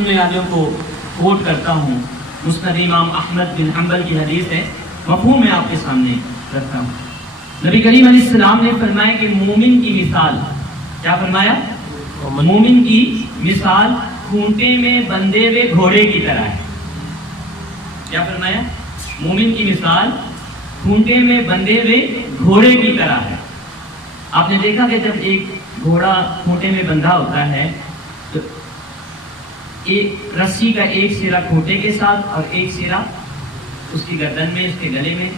سننے والوں کو کوٹ کرتا ہوں، مسند امام احمد بن حنبل کی حدیث ہے، مفہوم میں آپ کے سامنے رکھتا ہوں۔ نبی کریم علیہ السلام نے فرمایا کہ مومن کی مثال، کیا فرمایا؟ مومن کی مثال کھونٹے میں بندھے ہوئے گھوڑے کی طرح ہے۔ کیا فرمایا؟ مومن کی مثال کھونٹے میں بندھے ہوئے گھوڑے کی طرح ہے۔ آپ نے دیکھا کہ جب ایک گھوڑا کھونٹے میں بندھا ہوتا ہے تو ایک رسی کا ایک سرا کھونٹے کے ساتھ اور ایک سرا اس کی گردن میں، اس کے گلے میں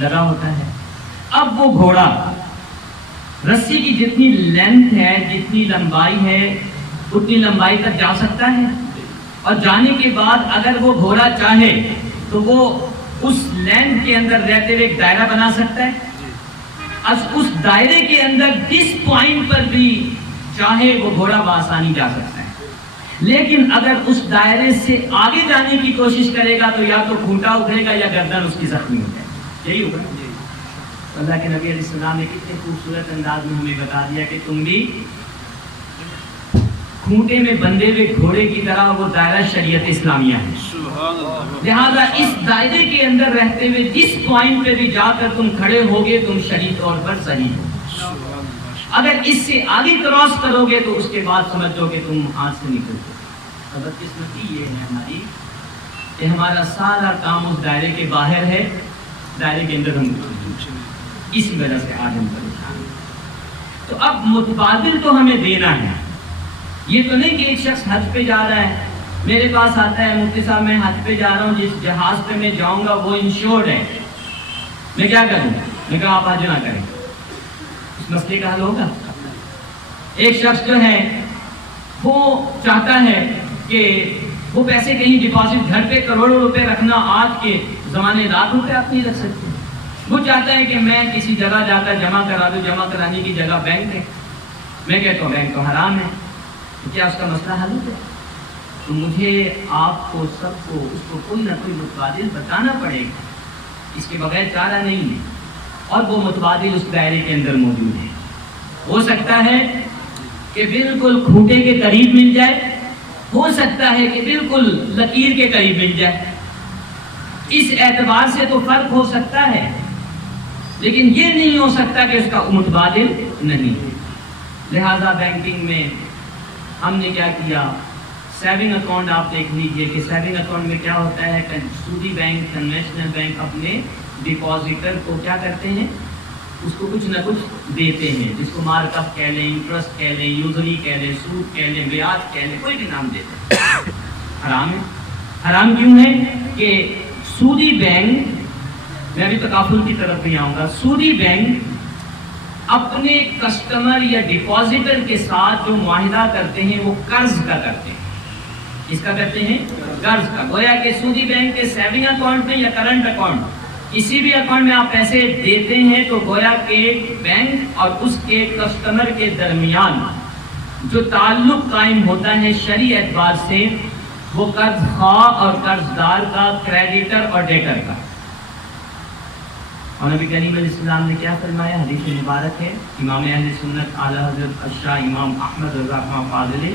لگا ہوتا ہے۔ اب وہ گھوڑا رسی کی جتنی لینتھ ہے، جتنی لمبائی ہے، اتنی لمبائی تک جا سکتا ہے، اور جانے کے بعد اگر وہ گھوڑا چاہے تو وہ اس لینتھ کے اندر رہتے ہوئے ایک دائرہ بنا سکتا ہے۔ اس دائرے کے اندر جس پوائنٹ پر بھی چاہے وہ گھوڑا بآسانی جا سکتا ہے، لیکن اگر اس دائرے سے آگے جانے کی کوشش کرے گا تو یا تو کھوٹا ابھرے گا یا گردن اس کی زخمی ہو جائے گی، یہی ہوگا۔ اللہ کے نبی علیہ السلام نے کتنے خوبصورت انداز میں ہمیں بتا دیا کہ تم بھی کھونٹے میں بندھے ہوئے گھوڑے کی طرح، وہ دائرہ شریعت اسلامیہ ہے۔ لہذا اس دائرے کے اندر رہتے ہوئے جس پوائنٹ پہ بھی جا کر تم کھڑے ہوگے تم شرعی طور پر صحیح ہو۔ اگر اس سے آگے کراس کرو گے تو اس کے بعد سمجھو کہ تم ہاتھ سے نکل گے۔ بدقسمتی یہ ہے ہماری کہ ہمارا سارا کام اس دائرے کے باہر ہے، دائرے کے اندر ہم اسی وجہ سے آج ہم پریشان ہیں۔ تو اب متبادل تو ہمیں دینا ہے، یہ تو نہیں کہ ایک شخص حج پہ جا رہا ہے، میرے پاس آتا ہے مفتی صاحب میں حج پہ جا رہا ہوں، جس جہاز پہ میں جاؤں گا وہ انشورڈ ہے، میں کیا کروں؟ میں کہا آپ حج نہ کریں، اس مسئلے کا حل ہوگا؟ ایک شخص جو ہے وہ چاہتا ہے کہ وہ پیسے کہیں ڈپازٹ، گھر پہ کروڑوں روپے رکھنا آج کے زمانے لاکھ روپے آپ نہیں رکھ سکتے، وہ چاہتا ہے کہ میں کسی جگہ جا کر جمع کرا دوں، جمع کرانے کی جگہ بینک ہے، میں کہتا ہوں بینک تو حرام ہے، تو کیا اس کا مسئلہ حل ہو جائے؟ تو مجھے آپ کو سب کو اس کو کوئی نہ کوئی متبادل بتانا پڑے گا، اس کے بغیر چارہ نہیں ہے، اور وہ متبادل اس دائرے کے اندر موجود ہے۔ ہو سکتا ہے کہ بالکل کھوٹے کے قریب مل جائے، ہو سکتا ہے کہ بالکل لکیر کے قریب مل جائے، اس اعتبار سے تو فرق ہو سکتا ہے، لیکن یہ نہیں ہو سکتا کہ اس کا متبادل نہیں۔ لہذا بینکنگ میں ہم نے کیا کیا، سیونگ اکاؤنٹ آپ دیکھ لیجئے کہ سیونگ اکاؤنٹ میں کیا ہوتا ہے، سودی بینک، کنونشنل بینک اپنے ڈپازیٹر کو کیا کرتے ہیں، اس کو کچھ نہ کچھ دیتے ہیں، جس کو مارک اپ کہہ لیں، انٹرسٹ کہہ لیں، یوزری کہہ لیں، سود کہہ لیں، بیاج کہہ لیں، کوئی بھی نام دیتے ہیں۔ حرام ہے۔ حرام کیوں ہے کہ سودی بینک، میں ابھی تکافل کی طرف بھی آؤں گا، سودی بینک اپنے کسٹمر یا ڈپازیٹر کے ساتھ جو معاہدہ کرتے ہیں وہ قرض کا کرتے ہیں۔ کس کا کرتے ہیں؟ قرض کا۔ گویا کہ سودی بینک کے سیونگ اکاؤنٹ میں یا کرنٹ اکاؤنٹ، کسی بھی اکاؤنٹ میں آپ پیسے دیتے ہیں تو گویا کہ بینک اور اس کے کسٹمر کے درمیان جو تعلق قائم ہوتا ہے شرعی اعتبار سے، وہ قرض خواہ اور قرض دار کا، کریڈیٹر اور ڈیٹر کا۔ اور نبی کریم علیہ السلام نے کیا فرمایا؟ حدیث مبارک ہے، امام اہل سنت اعلی حضرت الشاہ امام احمد رضا خان فاضل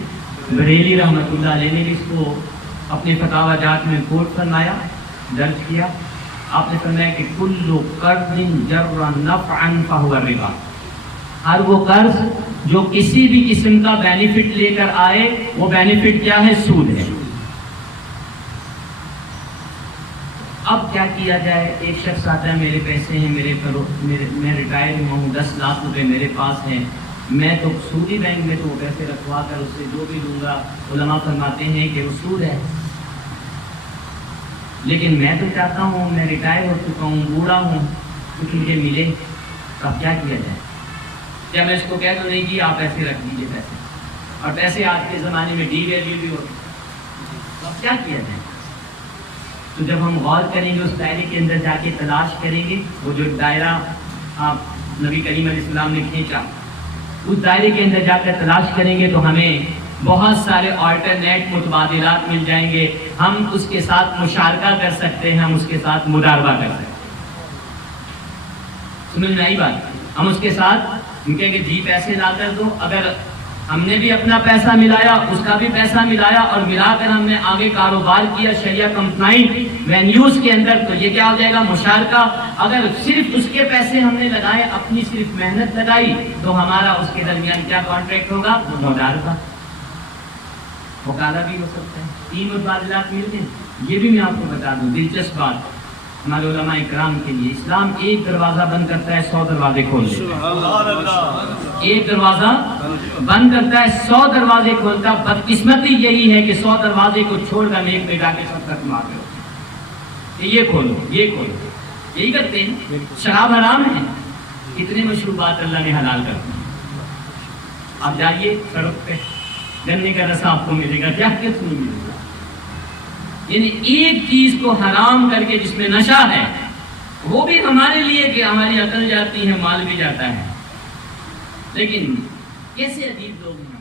بریلی رحمۃ اللہ علیہ نے اس کو اپنے فتاوی جات میں کوٹ فرمایا، درج کیا۔ آپ نے فرمایا کہ کل قرض جر نفعا فهو ربا، ہر وہ قرض جو کسی بھی قسم کا بینیفٹ لے کر آئے وہ بینیفٹ کیا ہے؟ سود ہے۔ اب کیا کیا جائے؟ ایک شخص آتا ہے، میرے پیسے ہیں، میں ریٹائر ہوا ہوں، 10 لاکھ روپے میرے پاس ہیں، میں تو سودی بینک میں تو وہ پیسے رکھوا کر اس سے جو بھی لوں گا، علماء فرماتے ہیں کہ وہ سود ہے، لیکن میں تو چاہتا ہوں، میں ریٹائر ہو چکا ہوں، بوڑھا ہوں، کچھ مجھے ملے، تو اب کیا کیا جائے؟ کیا میں اس کو کہہ دوں نہیں جی آپ ایسے رکھ دیجیے پیسے، اور پیسے آج کے زمانے میں ڈی ویلیو بھی ہوتے، تو اب کیا کیا جائے؟ تو جب ہم غور کریں گے، اس دائرے کے اندر جا کے تلاش کریں گے، وہ جو دائرہ آپ نبی کریم علیہ السلام نے کھینچا، اس دائرے کے اندر جا کر تلاش کریں گے تو ہمیں بہت سارے آلٹرنیٹ متبادلات مل جائیں گے، ہم اس کے ساتھ مشارکہ کر سکتے ہیں، ہم اس کے ساتھ مداربہ کر سکتے ہیں۔ سمجھ میں آئی بات؟ ہم اس کے ساتھ ہم کہیں کہ جی پیسے لا کر دو، اگر ہم نے بھی اپنا پیسہ ملایا، اس کا بھی پیسہ ملایا، اور ملا کر ہم نے آگے کاروبار کیا شریعہ کمپلائنٹ وینیوز کے اندر، تو یہ کیا ہو جائے گا؟ مشارکہ۔ اگر صرف اس کے پیسے ہم نے لگائے، اپنی صرف محنت لگائی، تو ہمارا اس کے درمیان کیا کانٹریکٹ ہوگا؟ مداربہ۔ وکالہ بھی ہو سکتا ہے، 3 متبادلات مل گئے۔ یہ بھی میں آپ کو بتا دوں دلچسپ بات ہمارے علماء اکرام کے لیے، اسلام ایک دروازہ بند کرتا ہے 100 دروازے کھول دیتا ہے۔ ایک دروازہ بند کرتا ہے 100 دروازے کھولتا۔ بدقسمتی یہی ہے کہ 100 دروازے کو چھوڑ کر ایک پہ جا کے سب ختم آ گئے، یہ کھولو یہ کھولو، یہی کرتے ہیں۔ شراب حرام ہے، کتنے مشروبات اللہ نے حلال کر دی۔ آپ جائیے سڑک پہ، گنے کا رس آپ کو ملے گا، کیا کچھ نہیں ملے گا۔ یعنی ایک چیز کو حرام کر کے جس میں نشہ ہے، وہ بھی ہمارے لیے کہ ہماری عقل جاتی ہے، مال بھی جاتا ہے، لیکن کیسے عجیب لوگ ہیں۔